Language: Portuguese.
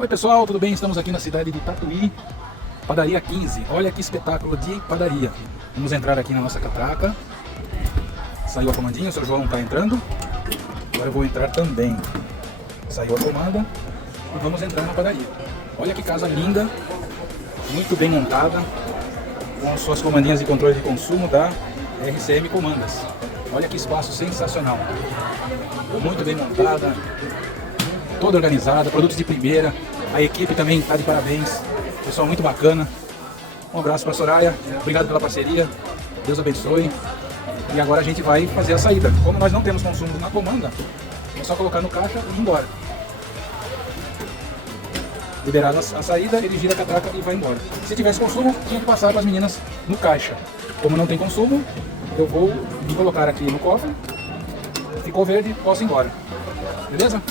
Oi pessoal, tudo bem? Estamos aqui na cidade de Tatuí, Padaria 15. Olha que espetáculo de padaria. Vamos entrar aqui na nossa catraca. Saiu a comandinha, o seu João está entrando. Agora eu vou entrar também. Saiu a comanda e vamos entrar na padaria. Olha que casa linda, muito bem montada, com as suas comandinhas de controle de consumo da RCM Comandas. Olha que espaço sensacional, muito bem montada, toda organizada, produtos de primeira. A equipe também está de parabéns, pessoal muito bacana. Um abraço para a Soraya, obrigado pela parceria, Deus abençoe. E agora a gente vai fazer a saída. Como nós não temos consumo na comanda, é só colocar no caixa e ir embora. Liberada a saída, ele gira a catraca e vai embora. Se tivesse consumo, tinha que passar para as meninas no caixa. Como não tem consumo, eu vou colocar aqui no cofre. Ficou verde, posso ir embora. Beleza?